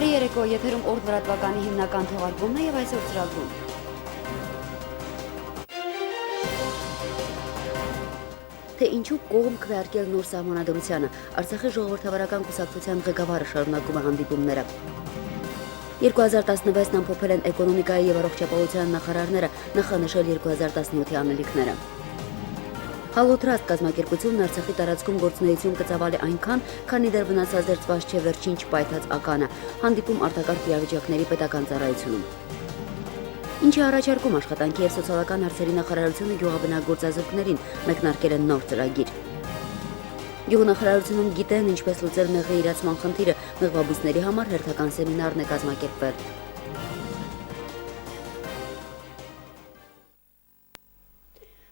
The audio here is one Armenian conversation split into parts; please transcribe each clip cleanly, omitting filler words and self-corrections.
Բարի երեկո, եթերում օրդ լրատվականի հիմնական թողարկումն է եւ այսօր ծրագրում։ Թե ինչու կողմ քվեարկել նոր սահմանադրությանը, Արցախի ժողովրդավարական կուսակցության ղեկավարը շարունակում է հանդիպումները։ 2016-ն ամփոփել են էկոնոմիկայի եւ առողջապահության նախարարները, նախանշել 2017-ի անելիքները։ Հալոտրաստ կազմակերպությունն Արցախի տարածքում գործունեություն կծավալի այնքան, քանի դեռ վնասազերծված չէ վերջին չպայթած ականը, հանդիպում արտակարգ իրավիճակների պետական ծառայությունում։ Ինչի առաջարկում աշխատանքի եւ սոցիալական հարցերի նախարարությունը գյուղաբնակ գործազուրկներին մեկնարկել են նոր ծրագիր։ Գյուղնախարարությունում գիտեն ինչպես լուծել մեղրի իրացման խնդիրը, մեղվաբույսների համար հերթական սեմինարն է կազմակերպվել։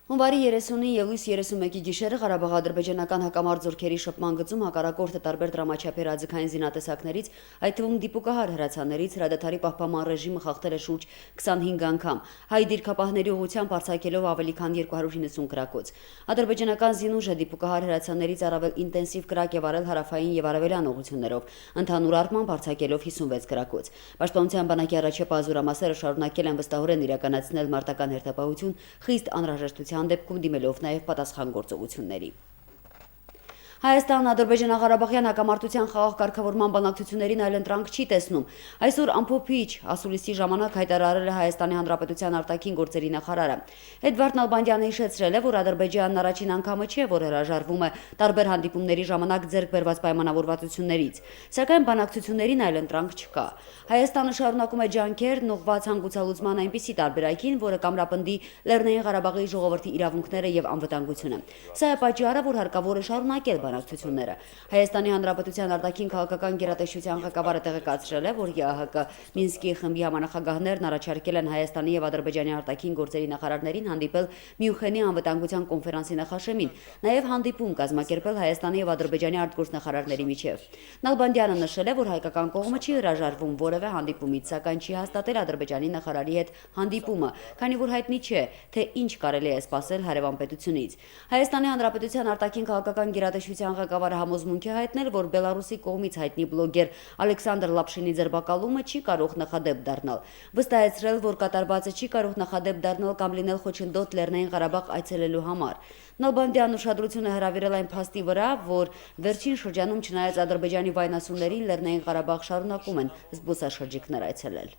Հունվարի 30-ի եւ լույս 31-ի գիշերը Ղարաբաղ-ադրբեջանական հակամարտ զորքերի շփման գծում հակառակորդը տարբեր դրամաչափեր արձակային զինատեսակներից, այդ թվում դիպուկահար հրացաններից հրադադարի պահպանման ռեժիմը խախտել է շուրջ 25 անգամ, հայ դիրքապահների ուղղությամբ արձակելով ավելի քան 290 կրակոց։ Ադրբեջանական զինուժը դիպուկահար հրացաններից առավել ինտենսիվ կրակ է վարել հարավային եւ արևելյան ուղղություններով, ընդհանուր առմամբ արձակելով 56 կրակոց։ Պաշտպանության բանակի առաջապահ զորամասերը շարունակել են վստահորեն իրականացնել մարտական հերթապահություն, խիստ անհրաժեշտության դեպքում դիմելով նաև պատասխան գործողությունների։ Հայաստան-Ադրբեջանա-Ղարաբաղյան հակամարտության խաղաղ կարգավորման բանակցություններին այլընտրանք չի տեսնում։ Այսօր ամփոփիչ ասուլիսի ժամանակ հայտարարել է Հայաստանի Հանրապետության արտաքին գործերի նախարարը։ Էդվարդ Նալբանդյանը հիշեցրել է, որ Ադրբեջանն առաջին անգամը չէ, որ հրաժարվում է տարբեր հանդիպումների ժամանակ ձեռք բերված պայմանավորվածություններից, սակայն բանակցություններին այլընտրանք չկա։ Հայաստանը շարունակում է ջանքերն ուղղված հանգուցալուծման այնպիսի տարբերակին, որը կամրապնդի Լեռնային Ղարաբաղի ժողովրդի իրավունքները եւ անվտանգությունը։ Սա է պատճառը, որ հարկավոր է շարունակել բանակցությունները։ Հայաստանի Հանրապետության արտաքին քաղաքական գերատեսչության ղեկավարը տեղեկացրել է, որ ԵԱՀԿ Մինսկի խմբի համանախագահներն առաջարկել են Հայաստանի եւ Ադրբեջանի արտաքին գործերի նախարարներին հանդիպել Մյունխենի անվտանգության կոնֆերանսի նախաշեմին, նաեւ հանդիպում կազմակերպել Հայաստանի եւ Ադրբեջանի արտգործնախարարների միջև։ Նալբանդյանը նշել է, որ հայկական կողմը չի հրաժարվում որևէ հանդիպումից, սակայն չի հաստատել Ադրբեջանի նախարարի հետ հանդիպումը, քանի որ հայտնի չէ, թե ինչ կարելի է սպասել հարևան պետությունից։ Հայաստանի Հանրապետության արտաքին քաղաքական գերատեսչության ղեկավարը համոզմունք է հայտնել, որ Բելարուսի կողմից հայտնի բլոգեր Ալեքսանդր Լապշինի ձերբակալումը չի կարող նախադեպ դառնալ։ Վստահեցրել, որ կատարվածը չի կարող նախադեպ դառնալ կամ լինել խոչընդոտ Լեռնային Ղարաբաղ այցելելու համար։ Նալբանդյանն ուշադրությունը հրավիրել այն փաստի վրա, որ վերջին շրջանում չնայած Ադրբեջանի վայնասուններին Լեռնային Ղարաբաղ շարունակում են զբոսաշրջիկներ այցելել։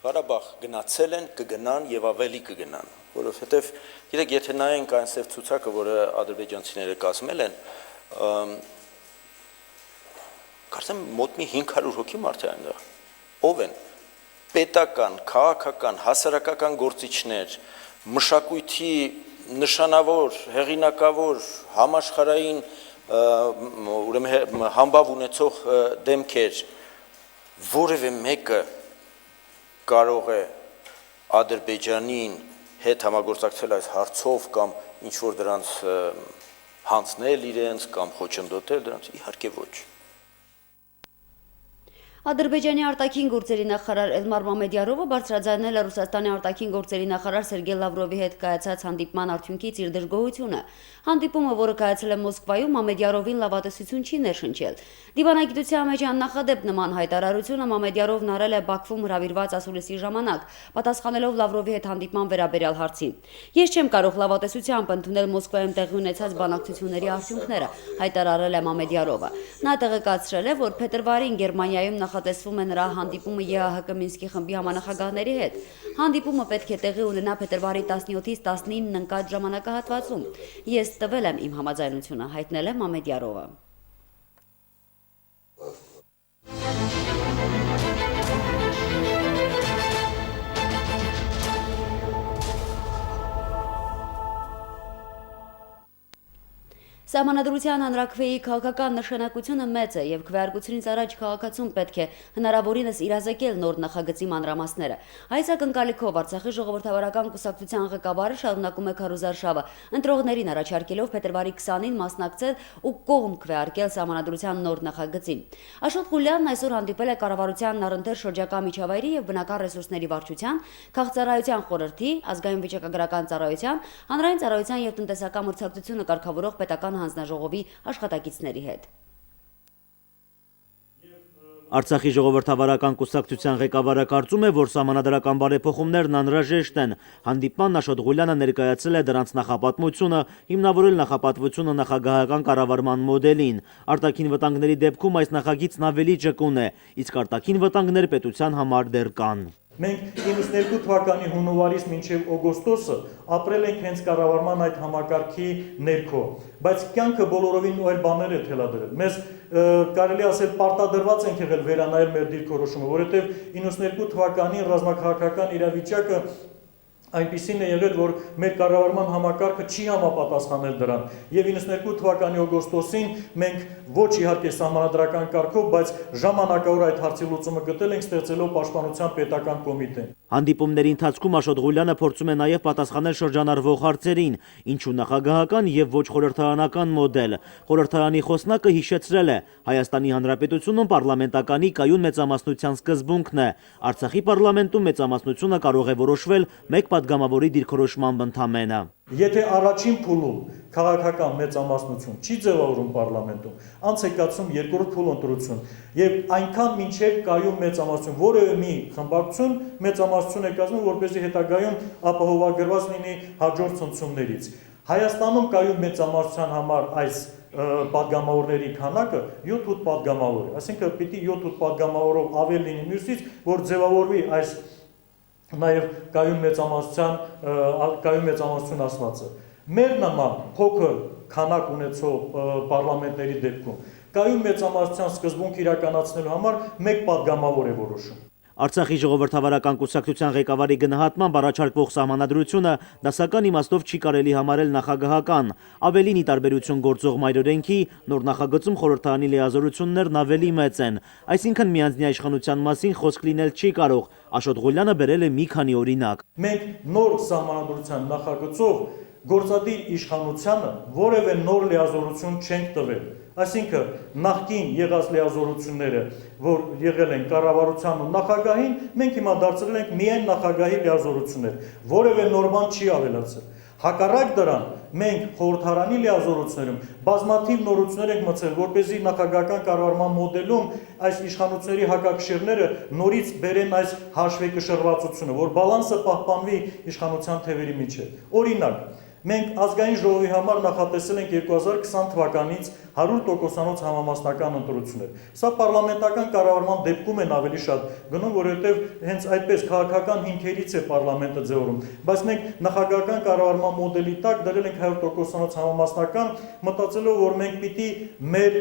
Ղարաբաղ գնացել են, կգնան եւ ավելի կգնան, որովհետեւ գիտեք, եթե նայենք այն սև ցուցակը, որը ադրբեջանցիները կազմել են, կարծեմ մոտ մի 500 հոգի մարդ է այնտեղ։ Ով են պետական, քաղաքական, հասարակական գործիչներ, մշակույթի նշանավոր, հեղինակավոր, համաշխարհային ուրեմն համբավ ունեցող դեմքեր, որևէ մեկը կարող է Ադրբեջանին հետ համագործակցել այս հարցով կամ ինչ որ դրանց հանձնել իրենց կամ խոչընդոտել դրանց, իհարկե ոչ։ Ադրբեջանի արտաքին գործերի նախարար Էլմար Մամեդյարովը բարձրաձայնել է Ռուսաստանի արտաքին գործերի նախարար Սերգեյ Լավրովի հետ կայացած հանդիպման արդյունքից իր դժգոհությունը։ Հանդիպումը, որը կայացել է Մոսկվայում, Մամեդյարովին լավատեսություն չի ներշնչել։ Դիվանագիտության մեջ աննախադեպ նման հայտարարությունը Մամեդյարովն արել է Բաքվում հրավիրված ասուլիսի ժամանակ, պատասխանելով Լավրովի հետ հանդիպման վերաբերյալ հարցին։ Ես չեմ կարող լավատեսությամբ ընդունել Մոսկվայում տեղի ունեցած բանակցությունների արդյունքները, հայտարարել է Մամեդյարովը։ Նա տեղեկացրել է, որ փետրվարին Գերմանիայում նախատեսվում է նրա հանդիպումը ԵԱՀԿ Մինսկի խմբի համանախագահների հետ։ Հանդիպումը պետք է տեղի ունենա փետրվարի 17-ից 19-ն ընկած ժամանակահատվածում։ Ես տվել եմ իմ համաձայնությունը, հայտնել է Մամեդյարովը։ Սահմանադրության հանրաքվեի քաղաքական նշանակությունը մեծ է եւ քվեարկությունից առաջ քաղաքացուն պետք է հնարավորինս իրազեկել նոր նախագծի մանրամասները։ Այս ակնկալիքով Արցախի ժողովրդավարական կուսակցության ղեկավարը շարունակում է քարոզարշավը, ընտրողներին առաջարկելով փետրվարի 20-ին մասնակցել ու կողմ քվեարկել սահմանադրության նոր նախագծին։ Աշոտ Ղուլյանն այսօր հանդիպել է կառավարության Նարընթեր շրջակա միջավայրի եւ բնական ռեսուրսների վարչության, քաղաքծառայության խորհրդի, ազգային վիճակագրական ծառայության, հանրային ծառայության եւ տնտեսական մրցակցությունը կարգավորող պետական հանձնաժողովի աշխատակիցների հետ։ Արցախի ժողովրդավարական կուսակցության ղեկավարը կարծում է, որ սահմանադրական բարեփոխումներն անհրաժեշտ են։ Հանդիպմանն Աշոտ Ղուլյանը ներկայացրել է դրանց նախապատմությունը, հիմնավորել նախապատվությունը նախագահական կառավարման մոդելին։ Արտաքին վտանգների դեպքում այս նախագիծն ավելի ճկուն է, իսկ արտաքին վտանգներ պետության համար դեռ կան։ Մենք 92 թվականի հունվարից մինչև օգոստոսը ապրել ենք հենց կառավարման այդ համակարգի ներքո, բայց կյանքը բոլորովին այլ բաներ է թելադրել։ Մեզ կարելի ասել պարտադրված ենք եղել վերանայել մեր դիրքորոշումը, որովհետև 92 թվականին ռազմաքաղաքական իրավիճակը այնպիսին է եղել, որ մեր կառավարման համակարգը չի համապատասխանել դրան։ Եվ 92 թվականի օգոստոսին մենք ոչ իհարկե սահմանադրական կարգով, բայց ժամանակավոր այդ հարցի լուծումը գտել ենք ստեղծելով Պաշտպանության պետական կոմիտե։ Հանդիպումների ընթացքում Աշոտ Ղուլյանը փորձում է նաև պատասխանել շրջանառվող հարցերին, ինչու նախագահական եւ ոչ խորհրդարանական մոդել։ Խորհրդարանի խոսնակը հիշեցրել է, Հայաստանի Հանրապետությունում պարլամենտականի կայուն մեծամասնության սկզբունքն է։ Արցախի պարլամենտում մեծամասնությունը կարող է որոշվել մեկ պատգամավորի դիրքորոշմամբ ընդամենը։ Եթե առաջին փուլում քաղաքական մեծամասնություն չի ձևավորում պարլամենտում, անց է կացում երկրորդ փուլ ընտրություն եւ այնքան մինչեւ կայուն մեծամասնություն որևէ մի խմբակցություն մեծամասնություն է կազմում, որպեսզի հետագայում ապահովագրված լինի հաջորդ ցնցումներից։ Հայաստանում կայուն մեծամասնության համար այս պատգամավորների քանակը 7-8 պատգամավոր է, այսինքն պիտի 7-8 պատգամավորով ավել լինի մյուսից, որ ձևավորվի այս նաև կայուն մեծամասնություն ասվածը։ Մեր նման փոքր քանակ ունեցող պարլամենտների դեպքում կայուն մեծամասնության սկզբունք իրականացնելու համար մեկ պատգամավոր է որոշում։ Արցախի ժողովրդավարական կուսակցության ղեկավարի գնահատմամբ առաջարկվող սահմանադրությունը դասական իմաստով չի կարելի համարել նախագահական։ Ավելին ի տարբերություն գործող մայրօրենքի, նոր նախագծում խորհրդարանի լիազորություններն ավելի մեծ են։ Այսինքն միանձնյա իշխանության մասին խոսք լինել չի կարող։ Աշոտ Ղուլյանը բերել է մի քանի օրինակ։ Մենք նոր սահմանադրության նախագծով գործադիր իշխանությանը որևէ նոր լիազորություն չենք տվել։ Այսինքն նախկին եղած լիազորությունները, որ եղել են կառավարության ու նախագահին, մենք հիմա դարձրել ենք միայն նախագահի լիազորություններ, որևէ նոր բան չի ավելացել։ Հակառակ դրան, մենք խորհրդարանի լիազորություններում բազմաթիվ նորություններ ենք մտցրել, որպեսզի նախագահական կառավարման մոդելում այս իշխանությունների հակակշիռները նորից բերեն այս հաշվեկշռվածությունը, որ բալանսը պահպանվի իշխանության թևերի միջև։ Օրինակ, մենք ազգային ժողովի համար նախատեսել ենք 2020 թվականից 100%-անոց համամասնական ընտրություններ։ Սա պարլամենտական կառավարման դեպքում են ավելի շատ գնում, որովհետև հենց այդպես քաղաքական հիմքերից է պարլամենտը ձևորում։ Բայց մենք նախագահական կառավարման մոդելի տակ դրել ենք 100%-անոց համամասնական, մտածելով, որ մենք պիտի մեր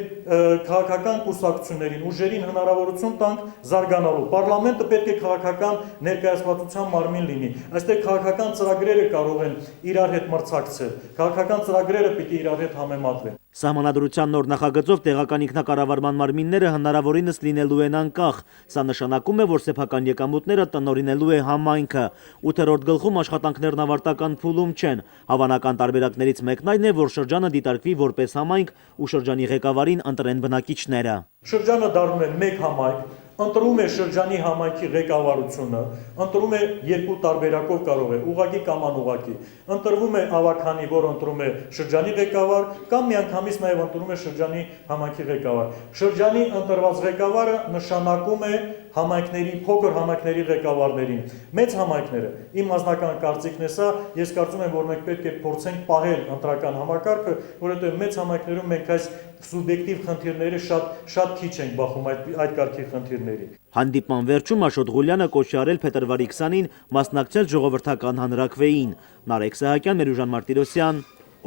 քաղաքական կուսակցություններին, ուժերին հնարավորություն տանք զարգանալու։ Պարլամենտը պետք է քաղաքական ներկայացվածության մարմին լինի։ Այստեղ քաղաքական ծրագրերը կարող են իրար հետ մրցակցել, քաղաքական ծրագրերը պիտի իրար հետ համեմատվեն։ Սահմանադրության նոր նախագծով տեղական ինքնակառավարման մարմինները հնարավորինս լինելու են անկախ։ Սա նշանակում է, որ սեփական եկամուտները տնօրինելու է համայնքը։ 8-րդ գլխում աշխատանքներն ավարտական փուլում չեն։ Հավանական տարբերակներից մեկն այն է, որ շրջանը դիտարկվի որպես համայնք ու շրջանի ղեկավարին ընտրեն բնակիչները։ Շրջանը դառնում է մեկ համայնք, ընտրում է շրջանի համայնքի ղեկավարությունը, ընտրում է երկու տարբերակով կարող է, ուղղակի կամ անուղղակի։ Ընտրվում է ավագանի, որ ընտրում է շրջանի ղեկավար, կամ միանգամից նաև ընտրում է շրջանի համայնքի ղեկավար։ Շրջանի ընտրված ղեկավարը նշանակում է համայնքների, փոքր համայնքների ղեկավարներին։ Մեծ համայնքները, իմ անձնական կարծիքն է սա, ես կարծում եմ, որ մենք պետք է փորձենք պահել ընտրական համակարգը, որովհետև մեծ համայնքներում մենք այս սուբյեկտիվ խնդիրները շատ քիչ ենք բախում այդ կարգի խնդիրների։ Հանդիպման վերջում Աշոտ Ղուլյանը կոչ է արել փետրվարի 20-ին մասնակցել ժողովրդական հանրաքվեին։ Նարեկ Սահակյան, Մերուժան Մարտիրոսյան,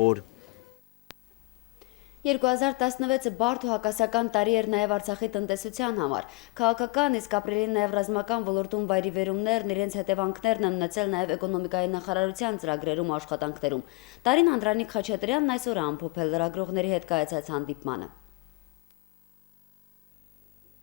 օր։ 2016-ը բարդ ու հակասական տարի էր նաև Արցախի տնտեսության համար։ Քաղաքական, իսկ ապրիլին նաև ռազմական ոլորտում վայրիվերումներն իրենց հետևանքներն են ունեցել նաև էկոնոմիկայի նախարարության ծրագրերում ու աշխատանքներում։ Տարին Անդրանիկ Խաչատրյանն այսօր է ամփոփել լրագրողների հետ կայացած հանդիպմանը։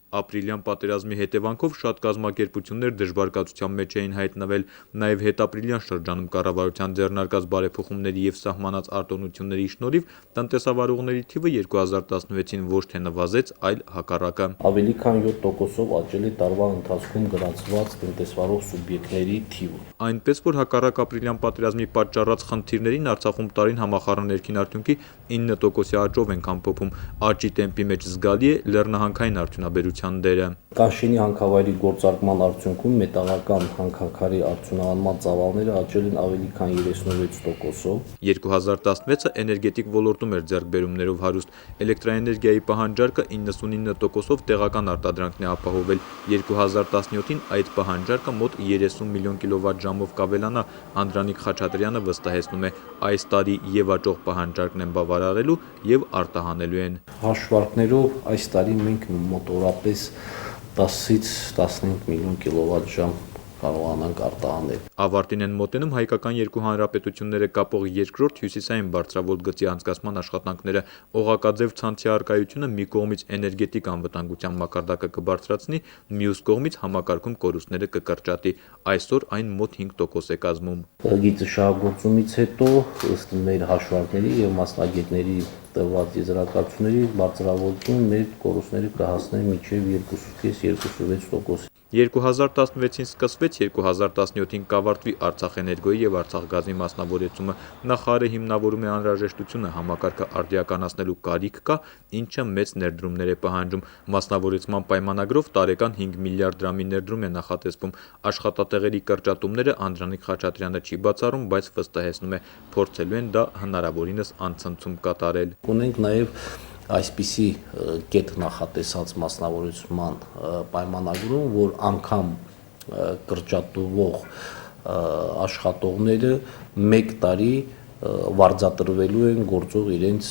Ապրիլյան պատերազմի հետևանքով շատ կազմակերպություններ դժվարկացության մեջ էին հայտնվել, նաև հետապրիլյան շրջանում կառավարության ձեռնարկած բարեփոխումների և սահմանած արտոնությունների շնորհիվ տնտեսավարողների թիվը 2016-ին ոչ թե նվազեց, այլ հակառակը։ Ավելի քան 7%-ով աճել է տարվա ընթացքում գրանցված տնտեսվարող սուբյեկտների թիվը։ Այնպես որ հակառակ ապրիլյան պատերազմի պատճառած խնդիրներին Արցախում տարին համախառն ներքին արդյունքի 9%-ի աճով ենք ամփոփում։ Աճի տեմպի մեջ զգալի է լեռնահանքային արդյունաբերությունը։ արտադրության դերը։ Կանշինի հանքավայրի գործարկման արդյունքում մետաղական հանքաքարի արդյունահանման ծավալները աճել են ավելի քան 36%-ով։ 2016-ը էներգետիկ ոլորտում էր ձեռքբերումներով հարուստ, էլեկտրաէներգիայի պահանջարկը 99%-ով տեղական արտադրանքն է ապահովել, 2017-ին այդ պահանջարկը մոտ 30 միլիոն կՎտ-ժամով կավելանա, Անդրանիկ Խաչատրյանը վստահեցնում է, այս տարի եւ աճող պահանջարկն են բավարարելու եւ արտահանելու են։ Հաշվարկներով այս տարի մենք մոտավորապես 10-ից 15 միլիոն կՎտ-ժամ կարողանանք արտահանել։ Ավարտին են մոտենում հայկական երկու հանրապետությունները կապող երկրորդ հյուսիսային բարձրավոլտ գծի անցկացման աշխատանքները։ Օղակաձև ցանցի առկայությունը մի կողմից էներգետիկ անվտանգության մակարդակը կբարձրացնի, մյուս կողմից համակարգում կորուստները կկրճատի։ Այսօր այն մոտ 5% է կազմում։ Գիծը շահագործումից հետո ըստ մեր հաշվարկների եւ մասնագետների տված եզրակացությունների բարձրավոլտում մեր կորուստները կհասնեն մինչեւ 2.5-2.6%։ 2016-ին սկսվեց, 2017-ին կավարտվի Արցախ էներգոյի եւ Արցախ գազի մասնավորեցումը։ Նախարարը հիմնավորում է անհրաժեշտությունը, համակարգը արդիականացնելու կարիք կա, ինչը մեծ ներդրումներ է պահանջում։ Մասնավորեցման պայմանագրով տարեկան 5 միլիարդ դրամի ներդրում է նախատեսվում։ Աշխատատեղերի կրճատումները Անդրանիկ Խաչատրյանը չի բացառում, բայց վստահեցնում է, փորձելու են դա հնարավորինս անցնցում կատարել։ Ունենք նաեւ այսպիսի կետ նախատեսած մասնավորեցման պայմանագրում, որ անգամ կրճատվող աշխատողները 1 տարի վարձատրվելու են գործող իրենց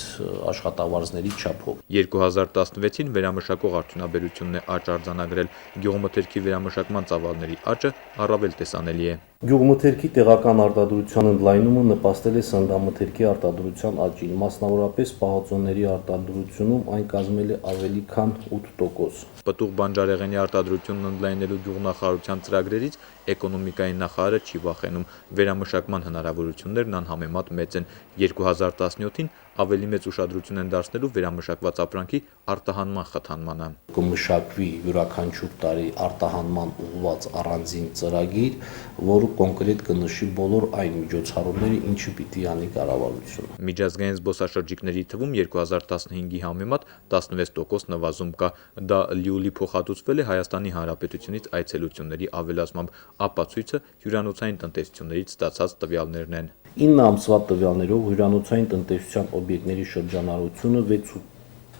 աշխատավարձների չափով։ 2016-ին վերամշակող արդյունաբերությունն է աճ արձանագրել, գյուղմթերքի վերամշակման ծավալների աճը առավել տեսանելի է։ Գյուղմթերքի տեղական արտադրության ընդլայնումը նպաստել է սննդամթերքի արտադրության աճին, մասնավորապես պահածոների արտադրությունում այն կազմել է ավելի քան 8%։ Պտուղ բանջարեղենի արտադրությունն ընդլայնելու գյուղնախարարության ծրագրերից էկոնոմիկայի նախարարը չի վախենում։ Վերամշակման հնարավորություններն անհամեմատ մեծ են։ 2017-ին ավելի մեծ ուշադրություն են դարձնելու վերամշակված ապրանքի արտահանման խթանմանը։ Կմշակվի յուրաքանչյուր տարի արտահանման ուղղված առանձին ծրագիր, որը կոնկրետ կնշի բոլոր այն միջոցառումները, ինչը պիտի անի կառավարությունը։ Միջազգային զբոսաշրջիկների թվում 2015-ի համեմատ 16% նվազում կա։ Դա լիովին փոխհատուցվել է Հայաստանի Հանրապետությունից այցելությունների ավելացմամբ, ապացույցը հյուրանոցային տնտեսություններից ստացած տվյալներն են։ 9 ամսվա տվյալներով հյուրանոցային տնտեսության օբյեկտների շրջանառությունը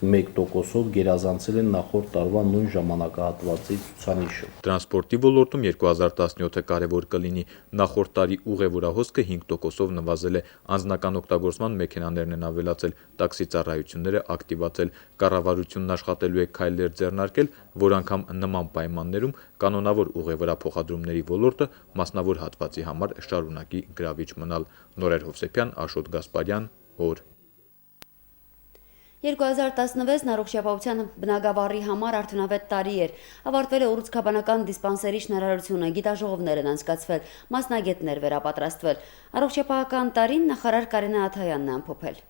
6.1%-ով գերազանցել են նախորդ տարվա նույն ժամանակահատվածի ցուցանիշը։ Տրանսպորտի ոլորտում 2017-ը կարևոր կլինի։ Նախորդ տարի ուղևորահոսքը 5%-ով նվազել է, անձնական օգտագործման մեքենաներն են ավելացել, տաքսի ծառայությունները ակտիվացել։ Կառավարությունն աշխատելու է քայլեր ձեռնարկել, որ անգամ նման պայմաններում կանոնավոր ուղևորափոխադրումների ոլորտը մասնավոր հատվածի համար շարունակի գրավիչ մնալ։ Նորեր Հովսեփյան, Աշոտ Գասպարյան, Օր։ 2016-ն առողջապահության բնագավառի համար արդյունավետ տարի էր։ Ավարտվել է ուռուցքաբանական դիսպանսերի շինարարությունը, գիտաժողովներ են անցկացվել, մասնագետներ վերապատրաստվել։ Առողջապահական տարին նախարար Կարինե Աթայանն է ամփոփել։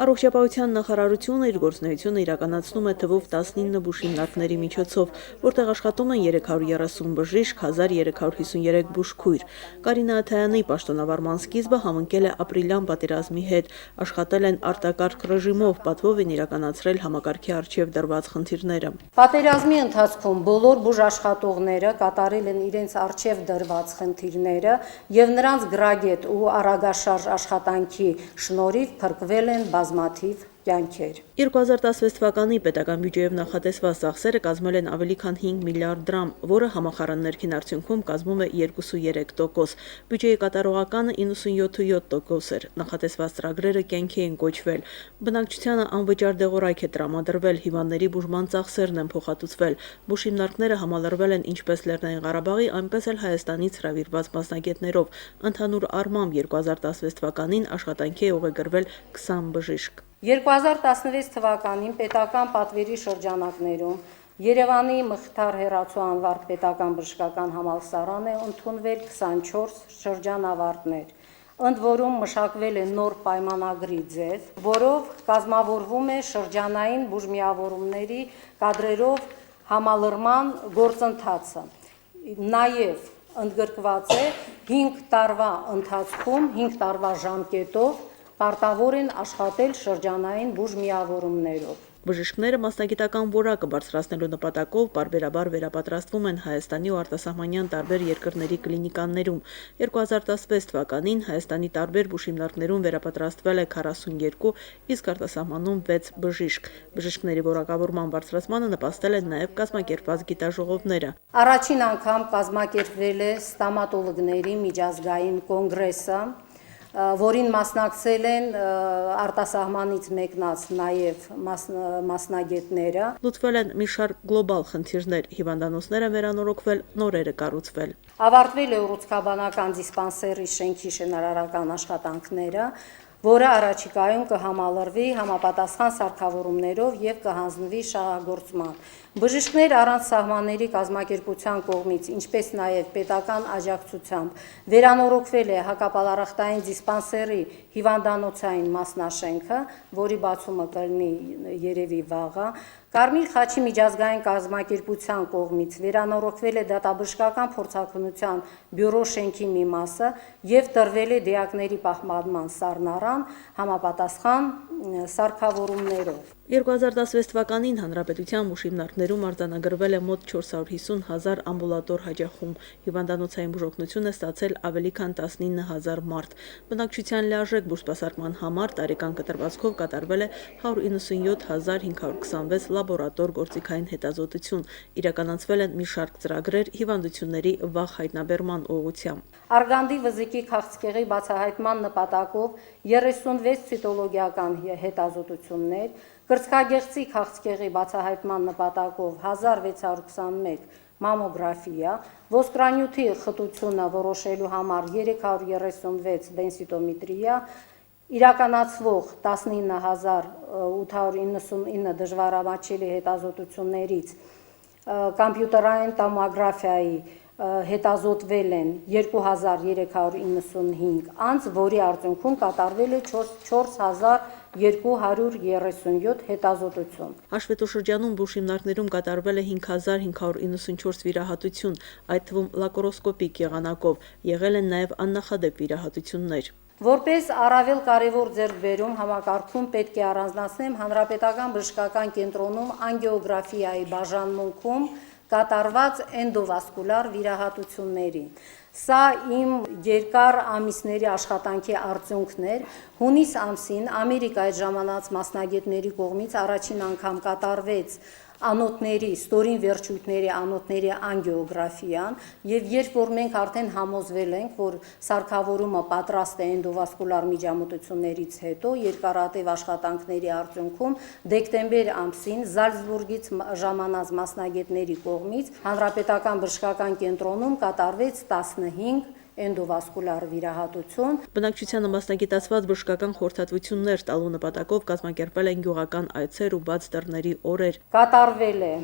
Առողջապահության նախարարությունը իր գործունեությունը իրականացնում է թվով 19 բուժհիմնարկների միջոցով, որտեղ աշխատում են 330 բժիշկ, 1353 բուժքույր։ Կարինե Աթայանի պաշտոնավարման սկիզբը համընկել է ապրիլյան պատերազմի հետ, աշխատել են արտակարգ ռեժիմով, պատվով են իրականացրել համակարգի առջև դրված խնդիրները։ Պատերազմի ընթացքում բոլոր բուժաշխատողները կատարել են իրենց առջև դրված խնդիրները եւ նրանց գրագետ ու արագաշարժ աշխատանքի շնորհիվ փրկվել են բազմաթիվ կյանքեր։ 2016 թվականի պետական բյուջեով նախատեսված ծախսերը կազմել են ավելի քան 5 միլիարդ դրամ, որը համախառն ներքին արդյունքում կազմում է 2.3%։ Բյուջեի կատարողականը 97.7% էր։ Նախատեսված ծրագրերը կյանքի են կոչվել։ Բնակչությանը անվճար դեղորայք է տրամադրվել, հիվանդների բուժման ծախսերն են փոխհատուցվել։ Բուժհիմնարկները համալրվել են ինչպես Լեռնային Ղարաբաղի, այնպես էլ Հայաստանից հրավիրված մասնագետներով։ Ընդհանուր առմամբ 2016 թվականին աշխատանքի է ուղեգրվել 20 բժիշկ։ 2016 թվականին պետական պատվերի շրջանակներում Երևանի Մխիթար Հեռացու անվարտ պետական բժշկական համալսարան է ընդունվել 24 շրջանավարտներ, ընդ որում մշակվել է նոր պայմանագրի ձև, որով կազմավորվում է շրջանային բուժմիավորումների կադրերով համալրման գործընթացը։ Նաև ընդգրկված է 5 տարվա ընթացքում 5 տարվա ժամկետով պարտավոր են աշխատել շրջանային բուժմիավորումներով։ Բժիշկները մասնագիտական որակը բարձրացնելու նպատակով պարբերաբար վերապատրաստվում են Հայաստանի ու արտասահմանյան տարբեր երկրների կլինիկաներում։ 2016 թվականին Հայաստանի տարբեր բուժհիմնարկներում վերապատրաստվել է 42, իսկ արտասահմանում 6 բժիշկ։ Բժիշկների որակավորման բարձրացմանը նպաստել են նաև կազմակերպված գիտաժողովները։ Առաջին անգամ կազմակերպվել է ստամատոլոգների միջազգային կոնգրեսը, որին մասնակցել են արտասահմանից մեկնած նաև մասնագետները։ Լուծվել են մի շարք գլոբալ խնդիրներ, հիվանդանոցները վերանորոգվել, նորերը կառուցվել։ Ավարտվել է ուռուցքաբանական դիսպանսերի շենքի շինարարական աշխատանքները, որը առաջիկայում կհամալրվի համապատասխան սարքավորումներով եւ կհանձնվի շահագործման։ Բժիշկներ առանց սահմանների կազմակերպության կողմից, ինչպես նաև պետական աջակցությամբ վերանորոգվել է հակապալարախտային դիսպանսերի հիվանդանոցային մասնաշենքը, որի բացումը կլինի երևի վաղը։ Կարմիր խաչի միջազգային կազմակերպության կողմից վերանորոգվել է դատաբժշկական փորձաքննության բյուրո շենքի մի մասը եւ տրվել է դիակների պահպանման սառնարան համապատասխան սարքավորումներով։ 2016 թվականին Հանրապետության բուժհիմնարկներում արձանագրվել է մոտ 450 հազար ամբուլատոր հաճախում, հիվանդանոցային բուժօգնություն է ստացել ավելի քան 19 հազար մարդ։ Բնակչության լիարժեք բուժսպասարկման համար տարեկան կտրվածքով կատարվել է 197.526 լաբորատոր գործիքային հետազոտություն, իրականացվել են մի շարք ծրագրեր հիվանդությունների վաղ հայտնաբերման ուղղությամբ։ Արգանդի վզիկի քաղցկեղի բացահայտման նպատակով 36 ցիտոլոգիական հետազոտություններ, կրծքագեղձի քաղցկեղի բացահայտման նպատակով 1621 մամոգրաֆիա, ոսկրանյութի խտությունը որոշելու համար 336 դենսիտոմետրիա, իրականացվող 19899 դժվարամատչելի հետազոտություններից կամպյուտերային տոմոգրաֆիայի հետազոտվել են 2395 անձ, որի արդյունքում կատարվել է 4237 հետազոտություն։ Հաշվետվշրջանում բուժհիմնարկներում կատարվել է 5594 վիրահատություն, այդ թվում լապարոսկոպիկ եղանակով, եղել են նաև աննախադեպ վիրահատություններ։ Որպես առավել կարևոր ձեռքբերում համակարգում պետք է առանձնացնեմ Հանրապետական բժշկական կենտրոնում անգիոգրաֆիայի բաժանմունքում կատարված էնդովասկուլար վիրահատությունների։ Սա իմ երկար ամիսների աշխատանքի արդյունքն էր։ Հունիս ամսին Ամերիկայի ժամանած մասնագետների կողմից առաջին անգամ կատարվեց անոթների, ստորին վերջույթների անոթների անգիոգրաֆիան, եւ երբ որ մենք արդեն համոզվել ենք, որ սարքավորումը պատրաստ է էնդովասկուլար միջամտություններից հետո, երկարատև աշխատանքների արդյունքում դեկտեմբեր ամսին Զալցբուրգից ժամանած մասնագետների կողմից Հանրապետական բժշկական կենտրոնում կատարվեց 15 էնդովասկուլար վիրահատություն։ Բնակչությանը մասնագիտացված բժշկական խորհրդատվություններ տալու նպատակով կազմակերպվել են գյուղական այցեր ու բաց դռների օրեր։ Կատարվել է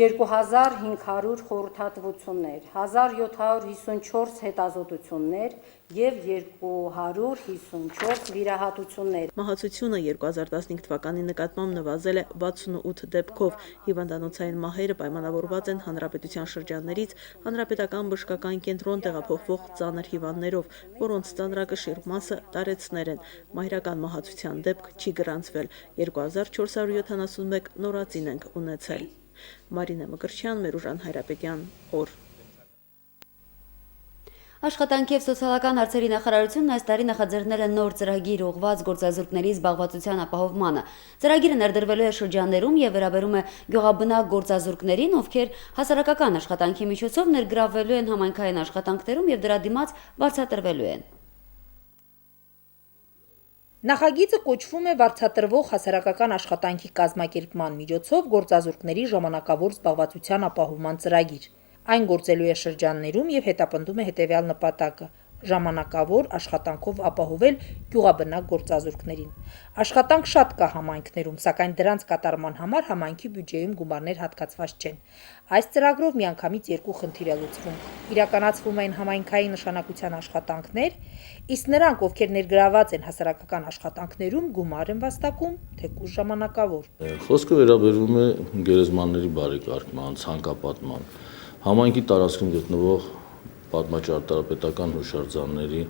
2500 խորհրդատվություններ, 1754 հետազոտություններ եւ 254 վիրահատություններ։ Մահացությունը 2015 թվականի նկատմամբ նվազել է 68 դեպքով։ Հիվանդանոցային մահերը պայմանավորված են հանրապետության շրջաններից հանրապետական բժշկական կենտրոն տեղափոխվող ծանր հիվանդներով, որոնց ծանրակշիռ մասը տարեցներ են։ Մահիրական մահացության դեպք չի գրանցվել։ 2471 նորածին ենք ունեցել։ Մարինե Մկրտչյան, Մերուժան Հայրապետյան, օր։ Աշխատանքի և սոցիալական հարցերի նախարարությունն այս տարի նախաձեռնել է նոր ծրագիր ուղղված գործազուրկների զբաղվածության ապահովմանը։ Ծրագիրը ներդրվելու է շրջաններում և վերաբերում է գյուղաբնակ գործազուրկներին, ովքեր հասարակական աշխատանքի միջոցով ներգրավվելու են համայնքային աշխատանքներում և դրա դիմաց վարձատրվելու են։ Նախագիծը կոչվում է վարձատրվող հասարակական աշխատանքի կազմակերպման միջոցով գործազուրկների ժամանակավոր զբաղվածության ապահովման ծրագիր։ Այն գործելու է շրջաններում եւ հետապնդում է հետեւյալ նպատակը՝ ժամանակավոր աշխատանքով ապահովել գյուղաբնակ գործազուրկներին։ Աշխատանք շատ կա համայնքներում, սակայն դրանց կատարման համար համայնքի բյուջեում գումարներ հատկացված չեն։ Այս ծրագրով միանգամից երկու խնդիր է լուծվում։ Իրականացվում են համայնքային նշանակության աշխատանքներ, իսկ նրանք, ովքեր ներգրաված են հասարակական աշխատանքներում, գումար են վաստակում թեկուզ ժամանակավոր։ Խոսքը վերաբերում է գերեզմանների բարեկարգման, ցանկապատման, համայնքի տարածքում գտնվող պատմաճարտարապետական հուշարձանների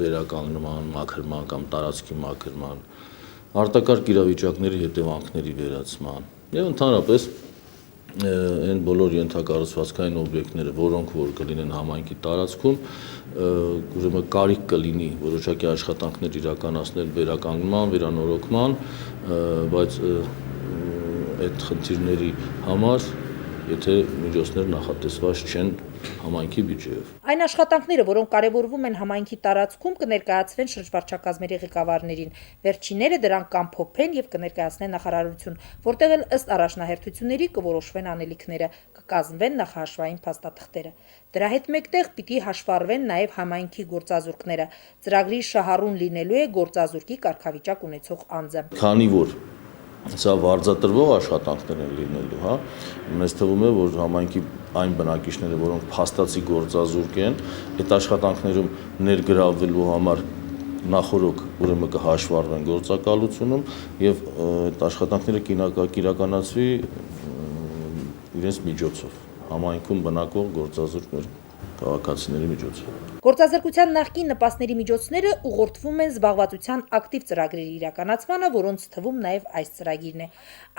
վերականգնման, մաքրման կամ տարածքի մաքրման, արտակարգ իրավիճակների հետևանքների վերացման եւ ընդհանրապես այն բոլոր ենթակառուցվածքային օբյեկտները, որոնք որ կլինեն համայնքի տարածքում, ուրեմն կարիք կլինի որոշակի աշխատանքներ իրականացնել վերականգնման, վերանորոգման, բայց այդ խնդիրների համար եթե միջոցներ նախատեսված չեն համայնքի բյուջեով։ Այն աշխատանքները, որոնք կարևորվում են համայնքի տարածքում, կներկայացվեն շրջվարչակազմերի ղեկավարներին։ Վերջինները դրանք կամփոփեն եւ կներկայացնեն նախարարություն, որտեղ էլ ըստ առաջնահերթությունների կորոշվեն անելիքները, կկազմվեն նախահաշվային փաստաթղթերը։ Դրա հետ մեկտեղ պիտի հաշվառվեն նաեւ համայնքի գործազուրկները։ Ծրագրի շահառուն լինելու է գործազուրկի կարգավիճակ ունեցող անձը։ Քանի որ սա վարձատրվող աշխատանքներ են լինելու, հա, մեզ թվում է, որ համայնքի այն բնակիչները, որոնք փաստացի գործազուրկ են, այդ աշխատանքներում ներգրավվելու համար նախորոք ուրեմն կհաշվառվեն գործակալությունում եւ այդ աշխատանքները կիրականացվի իրենց միջոցով, համայնքում բնակվող գործազուրկ մեր քաղաքացիների միջոցով։ Գործազրկության նախկին նպաստների միջոցները ուղղորդվում են զբաղվածության ակտիվ ծրագրերի իրականացմանը, որոնց թվում նաև այս ծրագիրն է։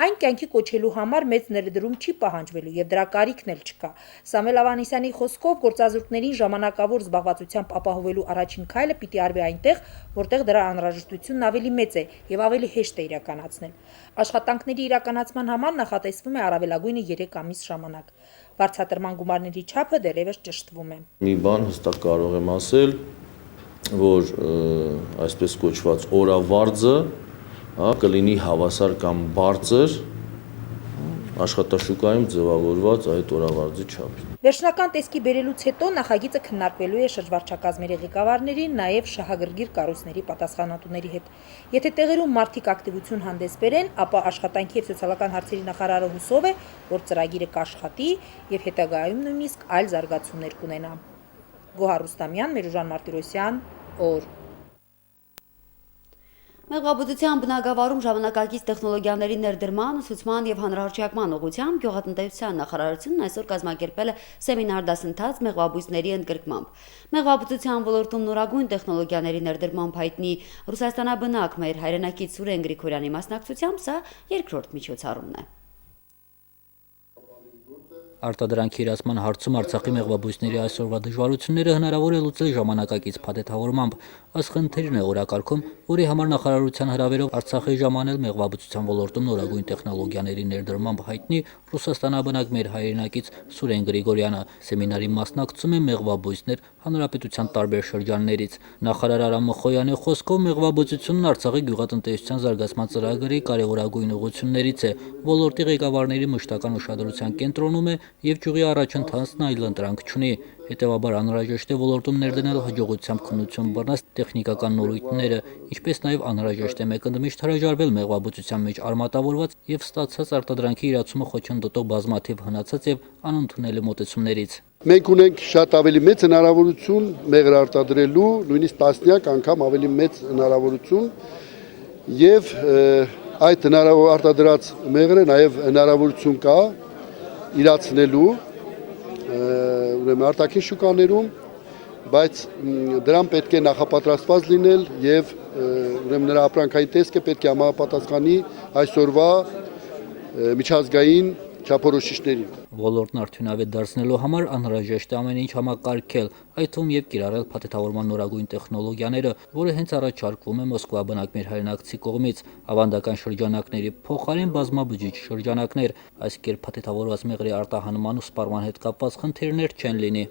Այն կյանքի կոչելու համար մեծ ներդրում չի պահանջվելու եւ դրա կարիքն էլ չկա։ Սամվել Ավանեսյանի խոսքով գործազուրկներին ժամանակավոր զբաղվածությամբ ապահովելու առաջին քայլը պիտի արվի այնտեղ, որտեղ դրա անհրաժեշտությունն ավելի մեծ է եւ ավելի հեշտ է իրականացնել։ Աշխատանքների իրականացման համար նախատեսվում է առավելագույնը 3 ամիս ժամանակ։ Վարձատրման գումարների չափը դեռևս ճշտվում է։ Մի բան հստակ կարող եմ ասել, որ այսպես կոչված օրավարձը, հա, կլինի հավասար կամ բարձր աշխատաշուկայում ձևավորված այդ օրավարձի չափին։ Վերջնական տեսքի բերելուց հետո նախագիծը քննարկվելու է շրջվարչակազմերի ղեկավարների, նաև շահագրգիռ կառույցների պատասխանատուների հետ։ Եթե տեղերում մարդիկ ակտիվություն հանդես բերեն, ապա աշխատանքի եւ սոցիալական հարցերի նախարարը հուսով է, որ ծրագիրը կաշխատի եւ հետագայում նույնիսկ այլ զարգացումներ կունենա։ Գոհար Ռուստամյան, Մերուժան Մարտիրոսյան, օր։ Մեղվաբուծության բնագավառում ժամանակակից տեխնոլոգիաների ներդրման, ուսուցման եւ հանրահռչակման ուղղությամբ գյուղատնտեսության նախարարությունն այսօր կազմակերպել է սեմինար դասընթաց մեղվաբույսների ընդգրկմամբ։ Մեղվաբուծության ոլորտում նորագույն տեխնոլոգիաների ներդրմամբ հայտնի ռուսաստանաբնակ մեր հայրենակից Սուրեն Գրիգորյանի մասնակցությամբ սա երկրորդ միջոցառումն է։ Արտադրանքի իրացման հարցում Արցախի մեղվաբույսների այսօրվա դժվարությունները հնարավոր է լուծել ժամանակակից փաթեթավորմամբ։ Այս խնդիրն է օրակարգում, որի համար նախարարության հրավերով Արցախի ժամանել մեղվաբուծության ոլորտում նորագույն տեխնոլոգիաների ներդրմամբ հայտնի ռուսաստանաբնակ մեր հայրենակից Սուրեն Գրիգորյանը։ Սեմինարի մասնակցում են մեղվաբույսներ հանրապետության տարբեր շրջաններից։ Նախարար Արամ Մխոյանի խոսքով մեղվաբուծությունն Արցախի գյուղատնտեսության զարգացման ծրագրի կարևորագույն ուղղություններից է։ Ոլորտի ղեկավարների մշտական ուշադրության կենտրոնում է եւ ճյուղի առաջընթացն այլ ընտրանք չունի։ Հետևաբար անհրաժեշտ է ոլորտում ներդնել հաջողությամբ քննություն բռնած տեխնիկական նորույթները, ինչպես նաեւ անհրաժեշտ է մեկընդմիշտ հրաժարվել մեղվաբուծության մեջ արմատավորված եւ ստացած արտադրանքի իրացումը խոչընդոտող բազմաթիվ հնացած եւ անընդունելի մոտեցումներից։ Մենք ունենք շատ ավելի մեծ հնարավորություն մեղր արտադրելու, նույնիսկ տասնյակ անգամ ավելի մեծ հնարավորություն եւ այդ արտադրած մեղրը նաեւ հնարավորություն կա իրացնելու ուրեմն արտաքին շուկաներում, բայց դրան պետք է նախապատրաստված լինել եւ ուրեմն նրա ապրանքային տեսքը պետք է համապատասխանի այսօրվա միջազգային չափորոշիչներին։ Ոլորտն արդյունավետ դարձնելու համար անհրաժեշտ է ամեն ինչ համակարգել, այդ թվում եւ կիրառել փաթեթավորման նորագույն տեխնոլոգիաները, որը հենց առաջարկվում է Մոսկվա բնակ մեր հայրենակցի կողմից։ Ավանդական շրջանակների փոխարեն բազմաբջիջ շրջանակներ, այս կերպ փաթեթավորված մեղրի արտահանման ու սպառման հետ կապված խնդիրներ չեն լինի։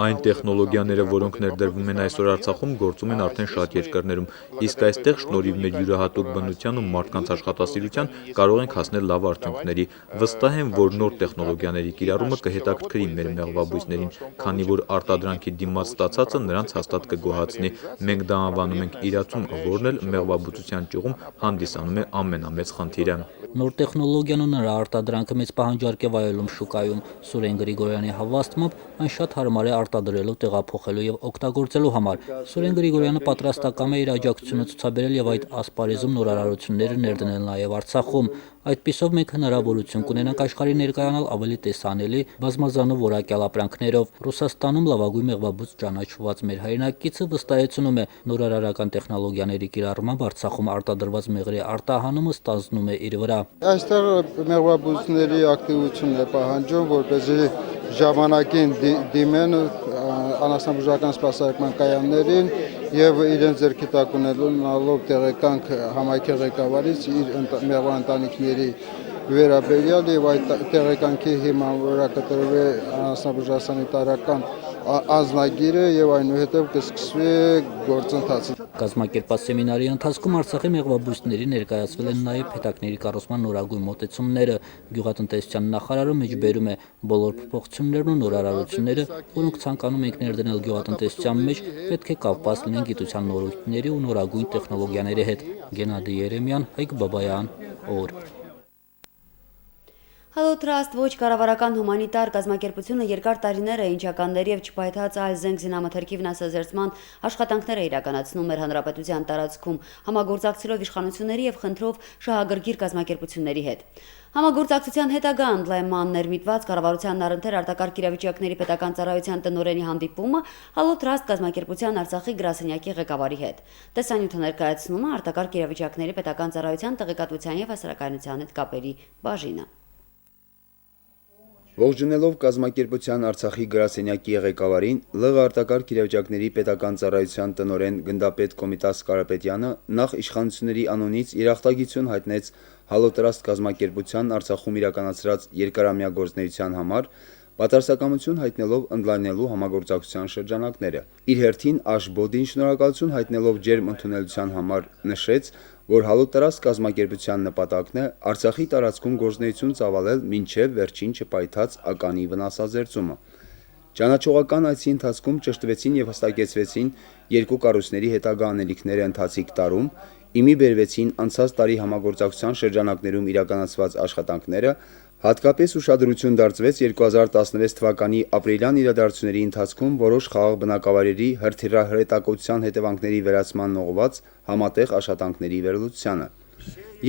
Այն տեխնոլոգիաները, որոնք ներդրվում են այսօր Արցախում, գործում են արդեն շատ երկրներում, իսկ այստեղ շնորհիվ մեր յուրահատուկ բնության ու մարդկանց աշխատասիրության կարող ենք հասնել լավ արդյունքների։ Վստահ եմ, որ նոր տեխնոլոգիաների կիրառումը կհետաքրքրի մեր մեղվաբույսներին, քանի որ արտադրանքի դիմաց ստացածը նրանց հաստատ կգոհացնի։ Մենք դա անվանում ենք իրացում, որն էլ մեղվաբուծության ճյուղում հանդիսանում է ամենամեծ խնդիրը։ Նոր տեխնոլոգիան ու նրա արտադրանքը մեծ պահանջարկ է վայելում շուկայում։ Սուրեն Գրիգորյանի հավաստմամբ այն շատ հարմար է արտադրելու, տեղափոխելու եւ օգտագործելու համար։ Սուրեն Գրիգորյանը պատրաստակամ է իր աջակցությունը ցուցաբերել եւ այդ ասպարեզում նորարարությունները ներդնել նաեւ Արցախում։ Այդպիսով մենք հնարավորություն կունենանք աշխարհի ներկայանալ ավելի տեսանելի, բազմազանով որակյալ ապրանքներով։ Ռուսաստանում լավագույն մեղվաբույծ ճանաչված մեր հայրենակիցը վստահեցնում է, նորարարական տեխնոլոգիաների կիրառմամբ Արցախում արտադրված մեղրի արտահանումը ստանձնում է իր վրա։ Այստեղ մեղվաբույծների ակտիվություն է պահանջում, որպեսզի ժամանակին դիմեն անասնաբուժական սպասարկման կայաններին եւ իրենց ձեռքի տակ ունենալով տեղեկանք համայնքի ղեկավարից իր մեղվաընտանիքների վերաբերյալ եւ այդ տեղեկանքի հիման վրա կտրվի անասնաբուժասանիտարական անձնագիրը եւ այնուհետեւ կսկսվի գործընթացը։ Կազմակերպած սեմինարի ընթացքում Արցախի մեղվաբույծների ներկայացվել են նաև փեթակների կառուցման նորագույն մոտեցումները։ Գյուղատնտեսության նախարարը մեջբերում է բոլոր փոփոխություններն ու նորարարությունները, որոնք ցանկանում ենք ներդնել գյուղատնտեսության մեջ, պետք է կապված լինեն գիտության նորույթների ու նորագույն տեխնոլոգիաների հետ։ Գենադի Երեմյան, Հայկ Բաբայան, օր։ Hello Trust ոչ կառավարական հումանիտար կազմակերպությունը երկար տարիներ է ինչականների եւ չփայտած այլ զենք զինամթերքի վնասազերծման աշխատանքներ է իրականացնում մեր հանրապետության տարածքում համագործակցելով իշխանությունների եւ խնդրով շահագրգիռ կազմակերպությունների հետ։ Համագործակցության հետագա ընդլայնման ներմիտված կառավարության առընթեր արտակարգ իրավիճակների պետական ծառայության տնօրենի հանդիպումը Hello Trust կազմակերպության Արցախի գրասենյակի ղեկավարի հետ։ Տեսանյութը ներկայացնում է արտակարգ իրավիճակների պետական ծառայության տեղեկատվության եւ հասարակայնության հետ կապերի բաժինը։ Ողջունելով կազմակերպության Արցախի գրասենյակի ղեկավարին, ԼՂ արտակարգ իրավիճակների պետական ծառայության տնօրեն գնդապետ Կոմիտաս Կարապետյանը նախ իշխանությունների անունից երախտագիտություն հայտնեց Hello Trust կազմակերպության Արցախում իրականացրած երկարամյա գործունեության համար, պատասխանատվություն հայտնելով ընդլայնելու համագործակցության շրջանակները։ Իր հերթին Աշբոդին շնորհակալություն հայտնելով ջերմ ընդունելության համար նշեց, որ Hello Trust կազմակերպության նպատակն է Արցախի տարածքում գործունեություն ծավալել մինչև վերջին չպայթած ականի վնասազերծումը։ Ճանաչողական այցի ընթացքում ճշտվեցին եւ հստակեցվեցին երկու կառույցների հետագա անելիքները ընթացիկ տարում, իմի բերվեցին անցած տարի համագործակցության շրջանակներում իրականացված աշխատանքները, հատկապես ուշադրություն դարձվեց 2016 թվականի ապրիլյան իրադարձությունների ընթացքում որոշ խաղաղ բնակավայրերի հրթիռահրետակոծության հետևանքների վերացման ուղղված համատեղ աշխատանքների վերլուծությանը։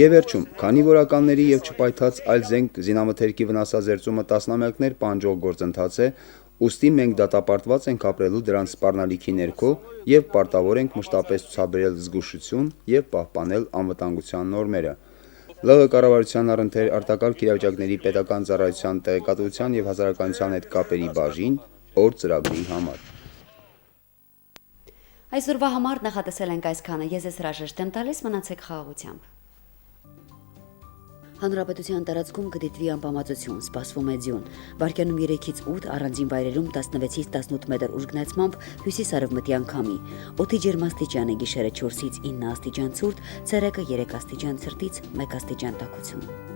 Եվ վերջում, քանի որ ականների եւ չպայթած այլ զենք զինամթերքի վնասազերծումը տասնամյակներ պահանջող գործընթաց է, ուստի մենք դատապարտված ենք ապրելու դրանց սպառնալիքի ներքո եւ պարտավոր ենք մշտապես ցուցաբերել զգուշություն եւ պահպանել անվտանգության նորմերը։ ԼՂ կառավարության առընթեր արտակարգ իրավիճակների պետական ծառայության տեղեկատվության եւ հասարակայնության հետ կապերի բաժին օր ծրագրի համար։ Այսօրվա համար նախատեսել ենք այսքանը։ Ես հրաժեշտ եմ տալիս, մնացեք խաղաղությամբ։ Հանրապետության տարածքում կդիտվի անբավարարություն, սպասվում է ձյուն։ Վարկյանում 3-ից 8, առանձին վայրերում 16-ից 18 մետր ուժգնացմամբ հյուսիս-արևմտյան քամի։ Օդի ջերմաստիճանը գիշերը 4-ից 9 աստիճան ցուրտ, ցերեկը 3 աստիճան ցրտից 1 աստիճան տաքություն։